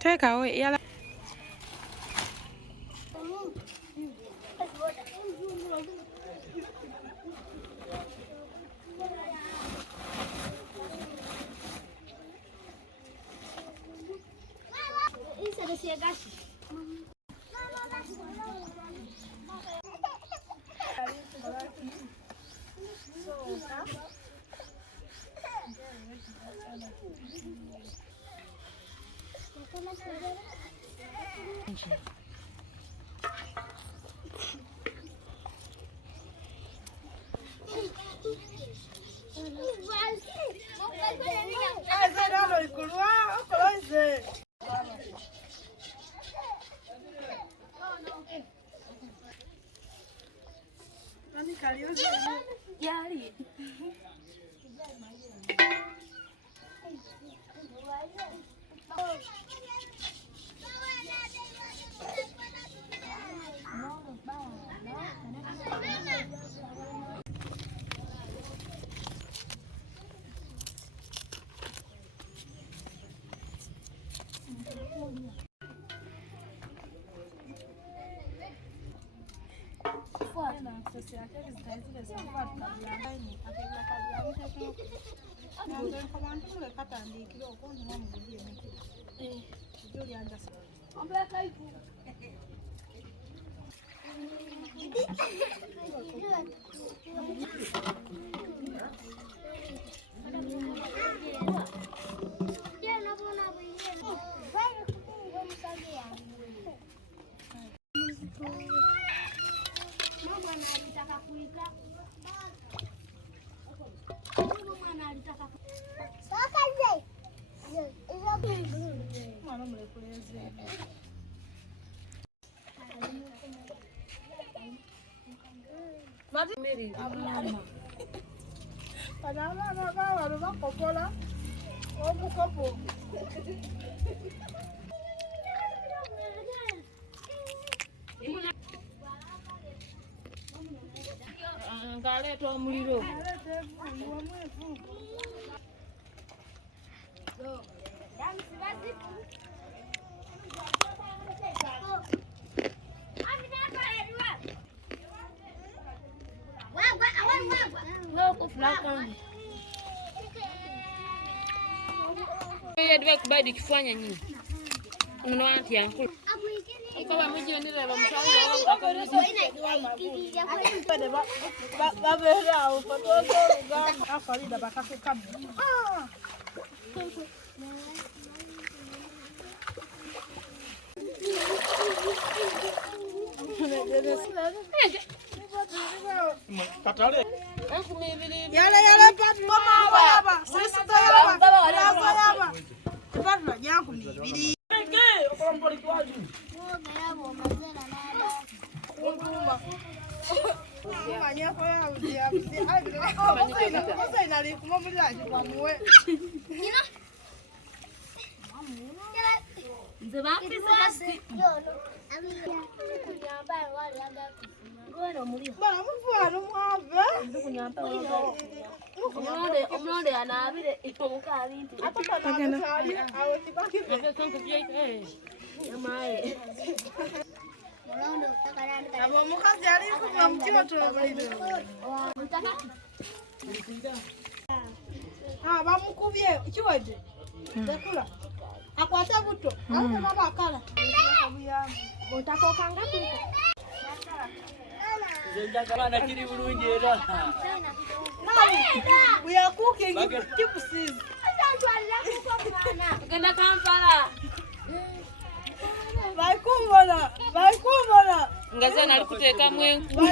Teka we yala. Ngaletwa muliro. Ndiye kubadi kifanya nyinyi. Unaanti yangu. Kwa mji ndio wa mshauri babera ufotozo gamba afarida bakakukama. Yala pat mama baba sisi to yaba baba yangu ni bidi okompori kwaji manya kwa ya udia sasa inalikuwa mlaji kwa muwe nzeba pesa bana mufano mwave omulonde anabire itomuka bintu Pagana. awo tibaki yamaye abo mukazi ali ku mutiro tobulire bamukubye kiwaje bekula akwata buto ate baba akala otakokanga tuka Njakabana kiri bulungi era. we are cooking keep seas genda Kampala baikumbona Ngaze nalikuteka mwenku.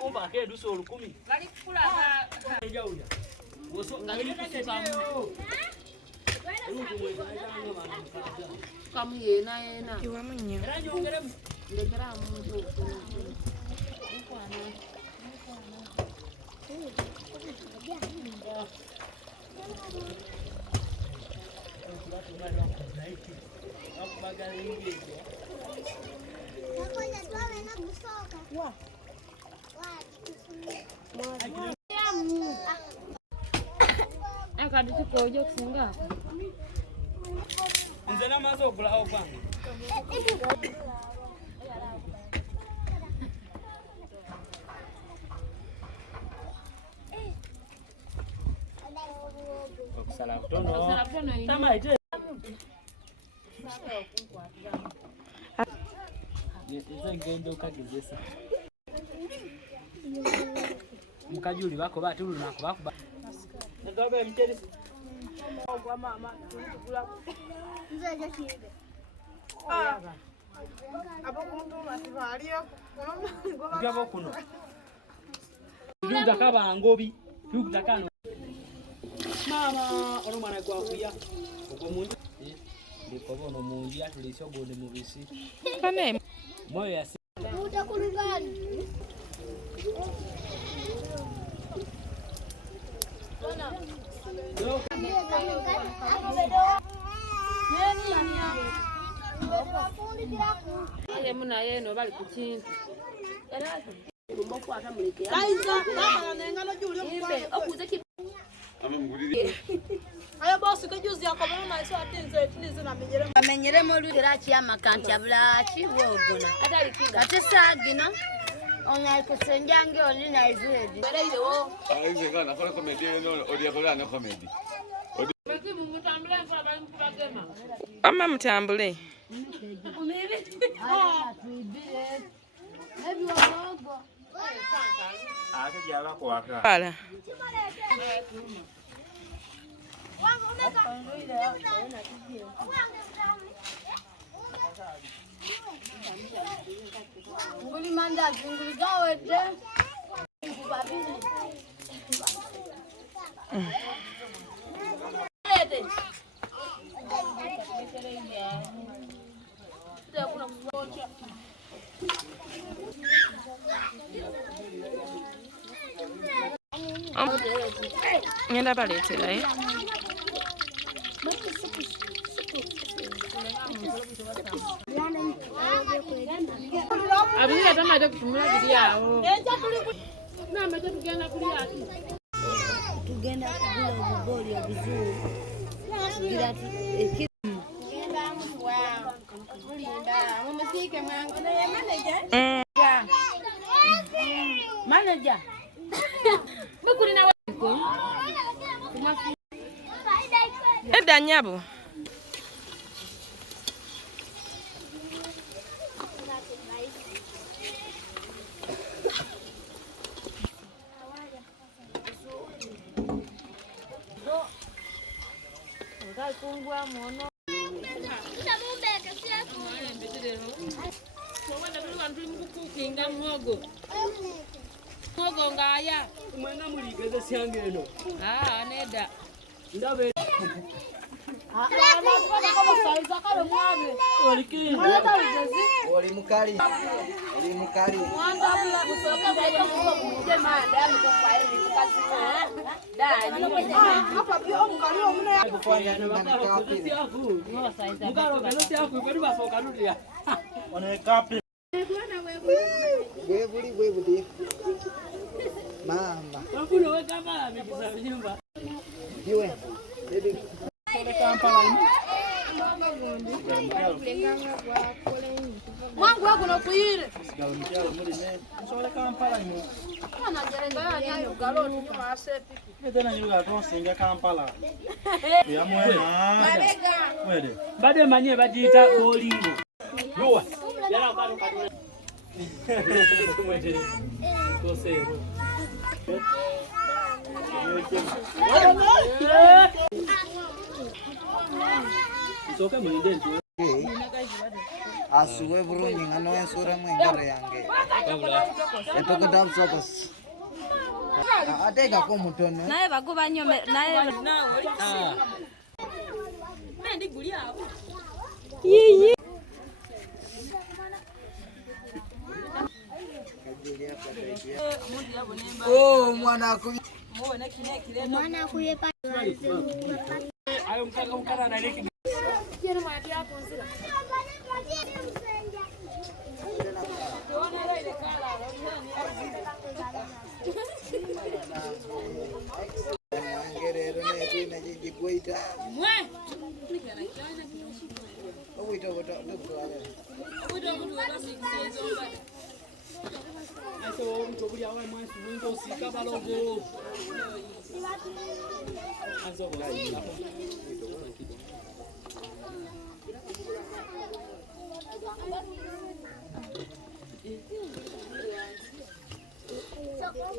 Kumba ke duso 10. Bali kula ba. Njauja. Woso Ngali kusuka kamu yena iwa mwenye. ndekera muntu Akadi tukoje kusinga. Nze namaze okulawo kwange. Okusala kutono. Tamaite. Nze ngenda okagezesa. Mukajuli bakoba ati lunako bakuba. Ndobe emcheri. Kwa mama tukula. Nze kibe. Apo kuntu masivalia. Ngabo kuno. Nduga kaba ngobi. Nduga kano. Mama ono mwana kwa kuya. Uko mundu. Ndiko bono mundu atulisho gode mubisi. Pane. Moyo ya Muda kulingani. Aye muna yeno bali ku kintu. Era mukwata muleke. Kaiza, baba nengano Julio Imbe okuze ki. Ayo boss kejuzi yakobona naiso atinze tinize na menyere. Amenyere mu lugera kyama kanti abulachi wogona. Atali kiga. Kate sagina. Onya kusenjange oli na izedi. Bereire wo. Aize kana fora comedy no odia kola no comedy. Baki mumutambule kwa bali kubagema. Ama mtambule. Wala. Nguli manda nguli gawede. Babili. Ngenda baletera Abiri tamate kutumula biri awo. Na mate tugenda kuli ati. Tugenda kugula ubugoli obuzuri. Gira ati manager. Bakuri na wako. Eda nyabo. Kungwa mono. Kinga mwogo. Mwogo ngaya. mwana muligeze syangeno. Neda. Ndabe. Oli mukali. Hapa pia mkali omune Kufanya nini na kapi? Mugalo bese yako kwani basoka rudia. Ona kapi. Wewe mama. Wakuno weka mara mikisa nyumba. Jiwe. Baby. Kole Kampala. mwangu wako na kuire. Sigalimtia muri ne. Sole Kampala imo. Kana jerenga yani ugalo ni nyuma asepi. Tena nyuga tonsinga Kampala. Ya mwana. Wede. Bade manye bajiita bolingo. Yowa. Yala kanu kanu. Mwete. Kosero. Soka mwende ndio. Asuwe burunyi ngano ensura mwengare yange. Etoko dam sokas. Ateka ko mutono. Naye bagoba nyome naye Oh mwana ku. mwana kuyepa Ayo mkaka mkara na leki. Kero mati hapo nzira.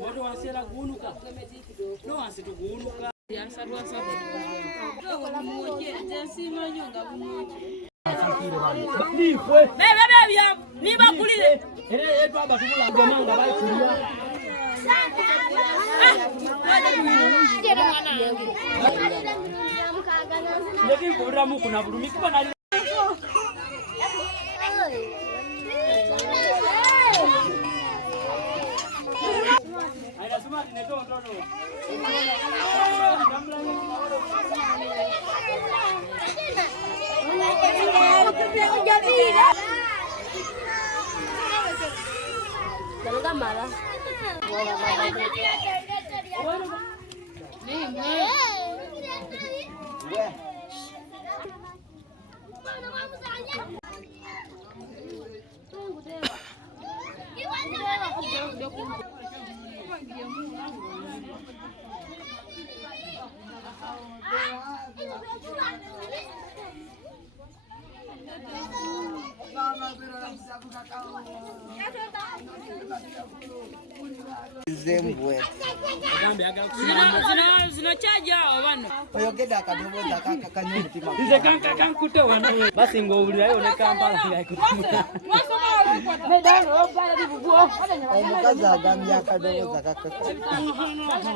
Watu wanasema kuunuka. No wanasema kuunuka. Zembwe. Zinochaja wano. Oyogeda kadoboza kakanyuti makubwa. Nze kankuto wano. Basi ngowulira yo ne Kampala ngayikutumula. Omukazi agambye akadoboza kakaka.